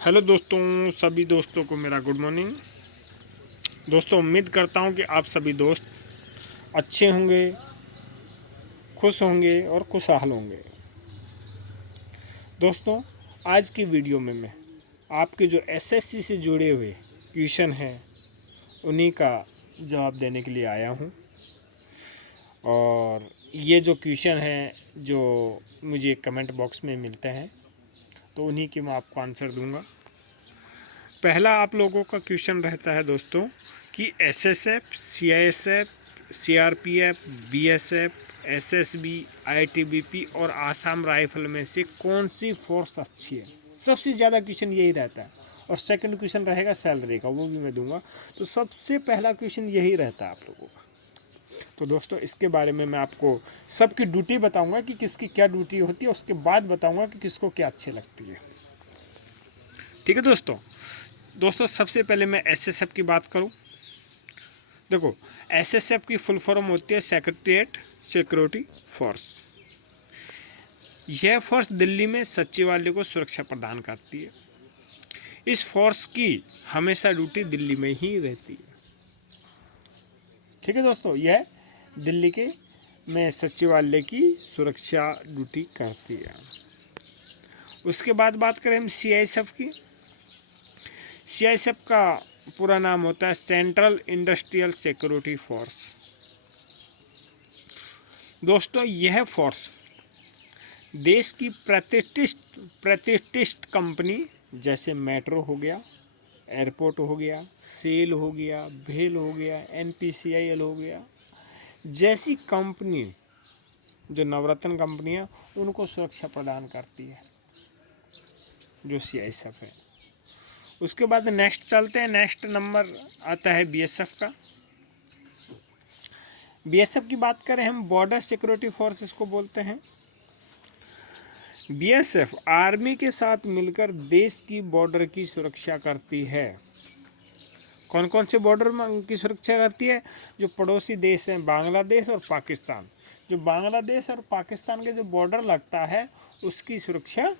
Hello दोस्तों, सभी दोस्तों को मेरा गुड मॉर्निंग। दोस्तों, उम्मीद करता हूं कि आप सभी दोस्त अच्छे होंगे, खुश होंगे और खुशहाल होंगे। दोस्तों, आज की वीडियो में मैं आपके जो एसएससी से जुड़े हुए क्वेश्चन हैं उन्हीं का जवाब देने के लिए आया हूं। और ये जो क्वेश्चन हैं जो मुझे कमेंट बॉक्स में मिलते हैं तो उन्हीं के मैं आपको आंसर दूंगा। पहला आप लोगों का क्वेश्चन रहता है दोस्तों कि SSF, CISF, CRPF, BSF, SSB, ITBP और आसाम राइफल में से कौन सी फोर्स अच्छी है। सबसे ज़्यादा क्वेश्चन यही रहता है। और सेकंड क्वेश्चन रहेगा सैलरी का, वो भी मैं दूंगा। तो सबसे पहला क्वेश्चन यही रहता है आप लोगों का। तो दोस्तों, इसके बारे में मैं आपको सबकी ड्यूटी बताऊंगा कि किसकी क्या ड्यूटी होती है, उसके बाद बताऊंगा कि किसको क्या अच्छी लगती है। ठीक है दोस्तों, सबसे पहले मैं एसएसएफ की बात करूं। देखो, एसएसएफ की फुल फॉर्म होती है सेक्रेटेरिएट सिक्योरिटी फोर्स। यह फोर्स दिल्ली में सचिवालय को सुरक्षा प्रदान करती है। इस फोर्स की हमेशा ड्यूटी दिल्ली में ही रहती है। ठीक है दोस्तों, यह दिल्ली के में सचिवालय की सुरक्षा ड्यूटी करती है। उसके बाद बात करें हम सीआईएसएफ की। सीआईएसएफ का पूरा नाम होता है सेंट्रल इंडस्ट्रियल सिक्योरिटी फोर्स। दोस्तों, यह फोर्स देश की प्रतिष्ठित कंपनी जैसे मेट्रो हो गया, एयरपोर्ट हो गया, सेल हो गया, भेल हो गया, एनपीसीआईएल हो गया जैसी कंपनी जो नवरत्न कंपनी है उनको सुरक्षा प्रदान करती है, जो सीआईएसएफ है। उसके बाद नेक्स्ट चलते हैं। नेक्स्ट नंबर आता है बीएसएफ का। बीएसएफ की बात करें हम, बॉर्डर सिक्योरिटी फोर्स इसको बोलते हैं। बीएसएफ आर्मी के साथ मिलकर देश की बॉर्डर की सुरक्षा करती है। कौन कौन से बॉर्डर की सुरक्षा करती है? जो पड़ोसी देश हैं बांग्लादेश और पाकिस्तान। जो बांग्लादेश और पाकिस्तान के जो बॉर्डर लगता है उसकी सुरक्षा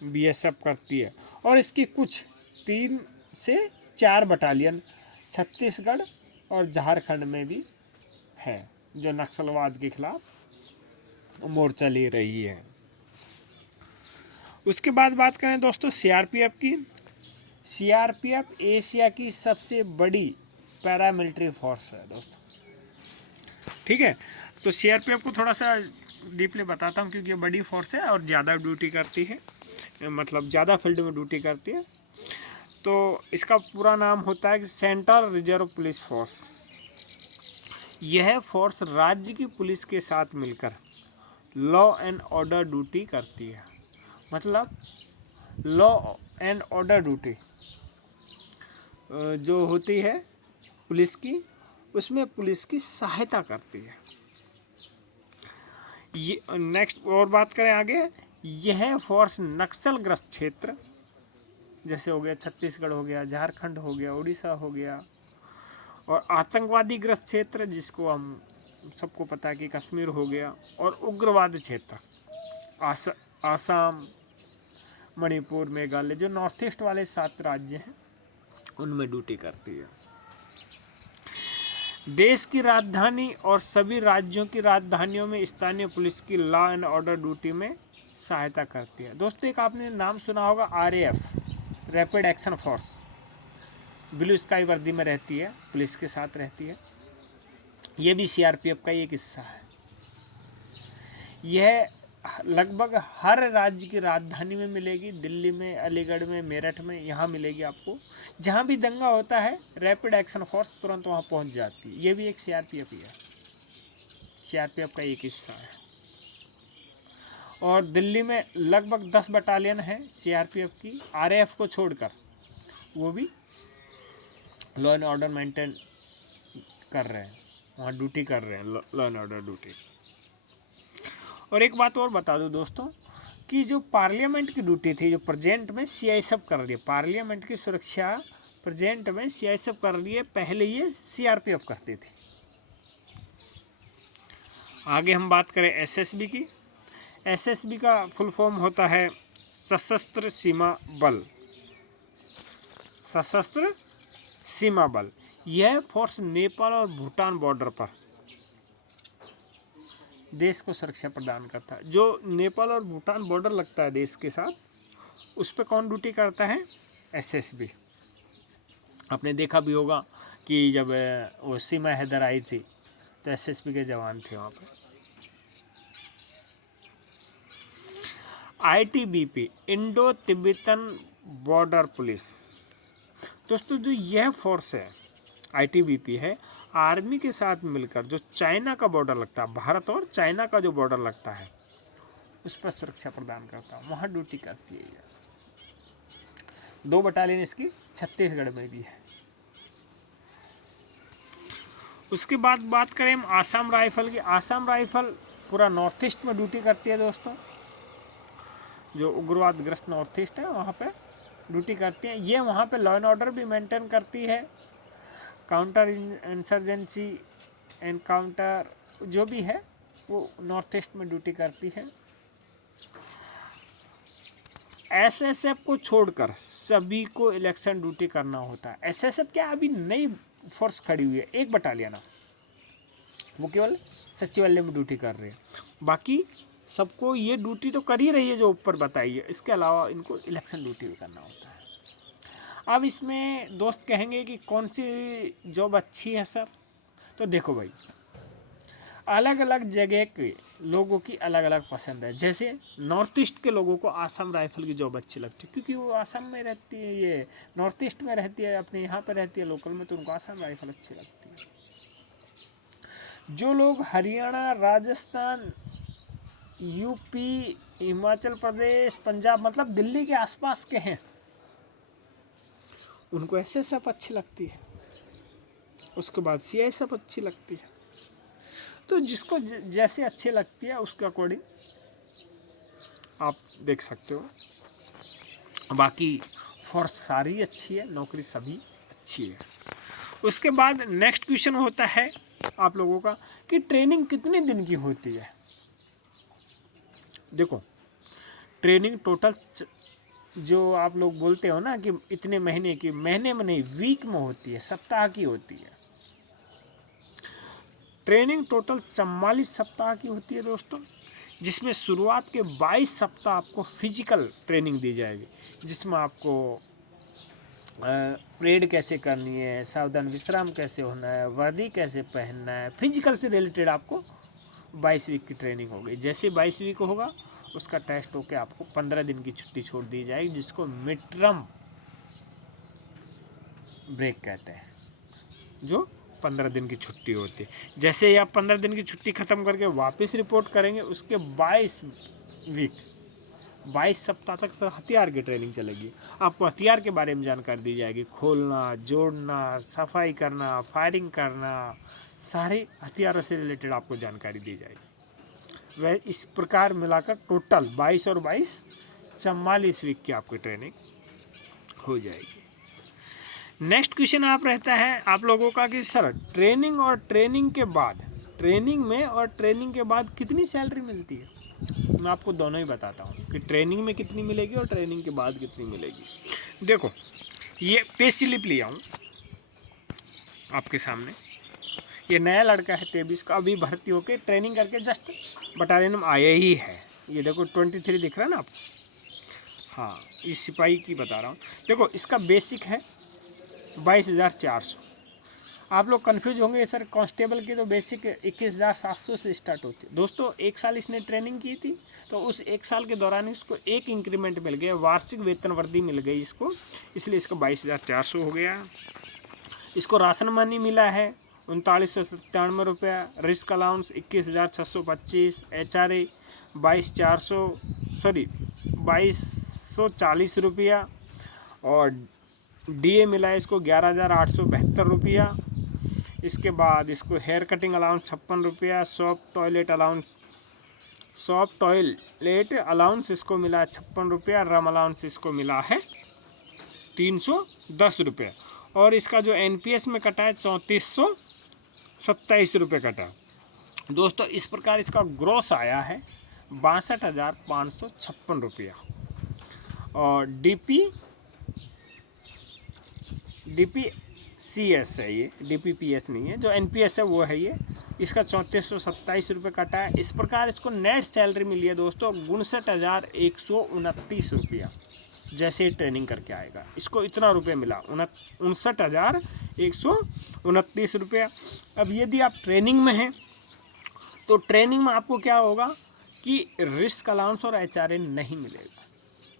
बीएसएफ करती है। और इसकी कुछ 3 से 4 बटालियन छत्तीसगढ़ और झारखंड में भी है, जो नक्सलवाद के खिलाफ मोर्चा ले रही है। उसके बाद बात करें दोस्तों सीआरपीएफ की। सीआरपीएफ एशिया की सबसे बड़ी पैरामिलिट्री फोर्स है दोस्तों। ठीक है, तो सीआरपीएफ को थोड़ा सा डीपली बताता हूँ क्योंकि ये बड़ी फोर्स है और ज़्यादा ड्यूटी करती है, मतलब ज़्यादा फील्ड में ड्यूटी करती है। तो इसका पूरा नाम होता है कि सेंट्रल रिजर्व पुलिस फोर्स। यह फोर्स राज्य की पुलिस के साथ मिलकर लॉ एंड ऑर्डर ड्यूटी करती है। मतलब लॉ एंड ऑर्डर ड्यूटी जो होती है पुलिस की, उसमें पुलिस की सहायता करती है। ये नेक्स्ट और बात करें आगे, यह फोर्स नक्सलग्रस्त क्षेत्र जैसे हो गया छत्तीसगढ़ हो गया, झारखंड हो गया, उड़ीसा हो गया, और आतंकवादी ग्रस्त क्षेत्र जिसको हम सबको पता है कि कश्मीर हो गया, और उग्रवाद क्षेत्र आसाम, मणिपुर, मेघालय, जो नॉर्थ ईस्ट वाले 7 राज्य हैं उनमें ड्यूटी करती है। देश की राजधानी और सभी राज्यों की राजधानियों में स्थानीय पुलिस की लॉ एंड ऑर्डर ड्यूटी में सहायता करती है। दोस्तों, एक आपने नाम सुना होगा RAF, rapid action force. Blue sky वर्दी में रहती है, पुलिस के साथ रहती है। यह भी सीआरपीएफ का एक हिस्सा है। यह लगभग हर राज्य की राजधानी में मिलेगी, दिल्ली में, अलीगढ़ में, मेरठ में, यहाँ मिलेगी आपको। जहाँ भी दंगा होता है रैपिड एक्शन फोर्स तुरंत वहाँ पहुँच जाती है। ये भी एक सीआरपीएफ ही है, सीआरपीएफ का एक हिस्सा है। और दिल्ली में लगभग 10 बटालियन है सीआरपीएफ की, आरएएफ को छोड़कर। वो भी लॉ एंड ऑर्डर मेंटेन कर रहे हैं, वहाँ ड्यूटी कर रहे हैं, लॉ एंड ऑर्डर ड्यूटी। और एक बात और बता दूं दोस्तों कि जो पार्लियामेंट की ड्यूटी थी, जो प्रेजेंट में सीआईएसएफ कर रही है, पार्लियामेंट की सुरक्षा प्रेजेंट में सीआईएसएफ कर रही है, पहले ये सीआरपीएफ करती थी। आगे हम बात करें एसएसबी की। एसएसबी का फुल फॉर्म होता है सशस्त्र सीमा बल। सशस्त्र सीमा बल। यह फोर्स नेपाल और भूटान बॉर्डर पर देश को सुरक्षा प्रदान करता है। जो नेपाल और भूटान बॉर्डर लगता है देश के साथ, उस पर कौन ड्यूटी करता है? एसएसबी। आपने देखा भी होगा कि जब वो सीमा हैदर आई थी तो एसएसबी के जवान थे वहाँ पर। ITBP, Indo Tibetan border police. दोस्तों जो यह फोर्स है आईटीबीपी है, आर्मी के साथ मिलकर जो चाइना का बॉर्डर लगता है, भारत और चाइना का जो बॉर्डर लगता है, उस पर सुरक्षा प्रदान करता है, वहाँ ड्यूटी करती है ये। 2 बटालियन इसकी छत्तीसगढ़ में भी है। उसके बाद बात करें हम आसाम राइफल की। आसाम राइफल पूरा नॉर्थ ईस्ट में ड्यूटी करती है दोस्तों। जो उग्रवादग्रस्त नॉर्थ ईस्ट है वहाँ पे ड्यूटी करती है। ये वहाँ पे लॉ एंड ऑर्डर भी मेंटेन करती है, काउंटर इंसर्जेंसी एनकाउंटर जो भी है वो नॉर्थ ईस्ट में ड्यूटी करती है। एसएसएफ को छोड़कर सभी को इलेक्शन ड्यूटी करना होता है। एसएसएफ क्या अभी नई फोर्स खड़ी हुई है, 1 बटालियन, वो केवल सचिवालय में ड्यूटी कर रहे हैं। बाकी सबको ये ड्यूटी तो कर ही रही है जो ऊपर बताई है, इसके अलावा इनको इलेक्शन ड्यूटी भी करना होता है। अब इसमें दोस्त कहेंगे कि कौन सी जॉब अच्छी है सर? तो देखो भाई, अलग अलग जगह के लोगों की अलग अलग पसंद है। जैसे नॉर्थ ईस्ट के लोगों को आसाम राइफल की जॉब अच्छी लगती है, क्योंकि वो आसाम में रहती है, ये नॉर्थ ईस्ट में रहती है, अपने यहाँ पे रहती है लोकल में, तो उनको आसाम राइफल अच्छी लगती है। जो लोग हरियाणा, राजस्थान, यूपी, हिमाचल प्रदेश, पंजाब, मतलब दिल्ली के आसपास के हैं, उनको एसएसएफ अच्छी लगती है। उसके बाद सीआईएसएफ अच्छी लगती है। तो जिसको जैसे अच्छी लगती है उसके अकॉर्डिंग आप देख सकते हो। बाकी फोर्स सारी अच्छी है, नौकरी सभी अच्छी है। उसके बाद नेक्स्ट क्वेश्चन होता है आप लोगों का कि ट्रेनिंग कितने दिन की होती है? देखो, ट्रेनिंग टोटल जो आप लोग बोलते हो ना कि इतने महीने की, महीने में नहीं, वीक में होती है, सप्ताह की होती है। ट्रेनिंग टोटल 44 सप्ताह की होती है दोस्तों, जिसमें शुरुआत के 22 सप्ताह आपको फिजिकल ट्रेनिंग दी जाएगी, जिसमें आपको परेड कैसे करनी है, सावधान विश्राम कैसे होना है, वर्दी कैसे पहनना है, फिजिकल से रिलेटेड आपको 22 वीक की ट्रेनिंग होगी। जैसे 22 वीक होगा उसका टेस्ट होकर आपको 15 दिन की छुट्टी छोड़ दी जाएगी, जिसको मिड टर्म ब्रेक कहते हैं, जो 15 दिन की छुट्टी होती है। जैसे ही आप 15 दिन की छुट्टी ख़त्म करके वापस रिपोर्ट करेंगे, उसके 22 सप्ताह तक फिर हथियार की ट्रेनिंग चलेगी। आपको हथियार के बारे में जानकारी दी जाएगी, खोलना, जोड़ना, सफाई करना, फायरिंग करना, सारे हथियारों से रिलेटेड आपको जानकारी दी जाएगी। वह इस प्रकार मिलाकर टोटल 22 और 22 44 वीक की आपकी ट्रेनिंग हो जाएगी। नेक्स्ट क्वेश्चन आप रहता है आप लोगों का कि सर ट्रेनिंग और ट्रेनिंग के बाद, ट्रेनिंग में और ट्रेनिंग के बाद कितनी सैलरी मिलती है? मैं आपको दोनों ही बताता हूँ कि ट्रेनिंग में कितनी मिलेगी और ट्रेनिंग के बाद कितनी मिलेगी। देखो, ये पे स्लिप लिया हूँ आपके सामने। ये नया लड़का है 23 का, अभी भर्ती होके ट्रेनिंग करके जस्ट बटालियन में आया ही है। ये देखो 23 दिख रहा है ना आपको? हाँ, इस सिपाही की बता रहा हूँ। देखो, इसका बेसिक है 22,400। आप लोग कंफ्यूज होंगे सर कांस्टेबल की तो बेसिक 21,700 से स्टार्ट होती है। दोस्तों 1 साल इसने ट्रेनिंग की थी, तो उस 1 साल के दौरान इसको एक इंक्रीमेंट मिल गया, वार्षिक वेतन वृद्धि मिल गई इसको, इसलिए इसका 22,400 हो गया। इसको राशन मनी मिला है 3997 रुपया, रिस्क अलाउंस 21,625, HRA 2240 रुपया, और DA मिला है इसको 11,872 रुपया। इसके बाद इसको हेयर कटिंग अलाउंस 56 रुपया, सॉफ्ट टॉयलेट अलाउंस इसको मिला है 56 रुपया, रम अलाउंस इसको मिला है 310 रुपये, और इसका जो NPS में कटा है 3427 रुपये कटा। दोस्तों इस प्रकार इसका ग्रॉस आया है 62,556 रुपया, और DP DPCS है, ये DPPS नहीं है, जो NPS है वो है ये। इसका 3427 रुपये कटा है। इस प्रकार इसको नेट सैलरी मिली है दोस्तों 59,129 रुपया। जैसे ट्रेनिंग करके आएगा इसको इतना रुपये मिला, 59,129 रुपया। अब यदि आप ट्रेनिंग में हैं तो ट्रेनिंग में आपको क्या होगा कि रिस्क अलाउंस और HRA नहीं मिलेगा।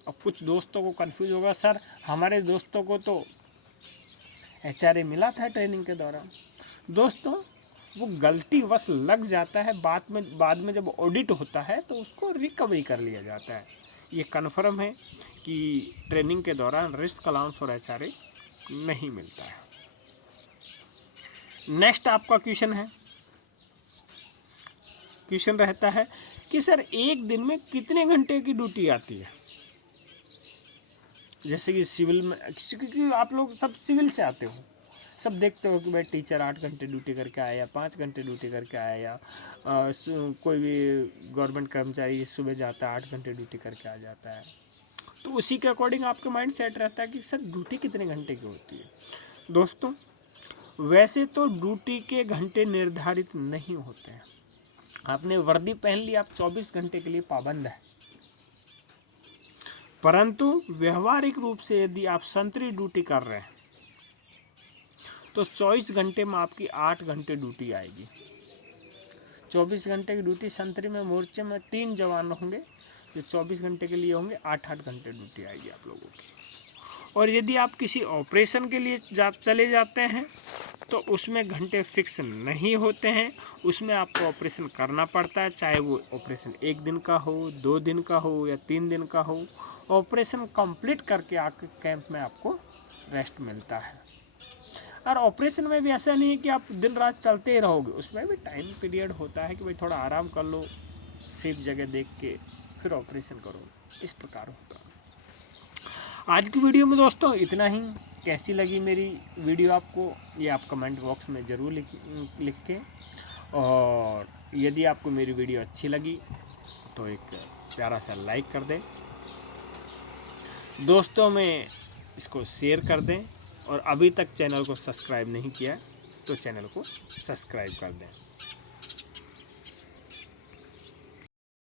अब कुछ दोस्तों को कंफ्यूज होगा, सर हमारे दोस्तों को तो HRA मिला था ट्रेनिंग के दौरान। दोस्तों वो गलती वश लग जाता है, बाद में जब ऑडिट होता है तो उसको रिकवरी कर लिया जाता है। ये कन्फर्म है कि ट्रेनिंग के दौरान रिस्क अलाउंस और HRA नहीं मिलता है। नेक्स्ट आपका क्वेश्चन रहता है कि सर एक दिन में कितने घंटे की ड्यूटी आती है। जैसे कि सिविल में, क्योंकि आप लोग सब सिविल से आते हो, सब देखते हो कि भाई टीचर 8 घंटे ड्यूटी करके आया या 5 घंटे ड्यूटी करके आया, या कोई भी गवर्नमेंट कर्मचारी सुबह जाता है 8 घंटे ड्यूटी करके आ जाता है। तो उसी के अकॉर्डिंग आपका माइंड सेट रहता है कि सर ड्यूटी कितने घंटे की होती है। दोस्तों वैसे तो ड्यूटी के घंटे निर्धारित नहीं होते हैं। आपने वर्दी पहन ली, आप 24 घंटे के लिए पाबंद है, परंतु व्यवहारिक रूप से यदि आप संतरी ड्यूटी कर रहे हैं तो 24 घंटे में आपकी 8 घंटे ड्यूटी आएगी। 24 घंटे की ड्यूटी संतरी में मोर्चे में 3 जवान होंगे जो 24 घंटे के लिए होंगे, 8-8 घंटे ड्यूटी आएगी आप लोगों की। और यदि आप किसी ऑपरेशन के लिए चले जाते हैं तो उसमें घंटे फिक्स नहीं होते हैं, उसमें आपको ऑपरेशन करना पड़ता है, चाहे वो ऑपरेशन 1 दिन का हो, 2 दिन का हो या 3 दिन का हो। ऑपरेशन कंप्लीट करके आके कैंप में आपको रेस्ट मिलता है। और ऑपरेशन में भी ऐसा नहीं है कि आप दिन रात चलते ही रहोगे, उसमें भी टाइम पीरियड होता है कि भाई थोड़ा आराम कर लो, सेफ जगह देख के फिर ऑपरेशन करो, इस प्रकार होता है। आज की वीडियो में दोस्तों इतना ही। कैसी लगी मेरी वीडियो आपको, ये आप कमेंट बॉक्स में ज़रूर लिखें। और यदि आपको मेरी वीडियो अच्छी लगी तो एक प्यारा सा लाइक कर दें, दोस्तों में इसको शेयर कर दें, और अभी तक चैनल को सब्सक्राइब नहीं किया तो चैनल को सब्सक्राइब कर दें।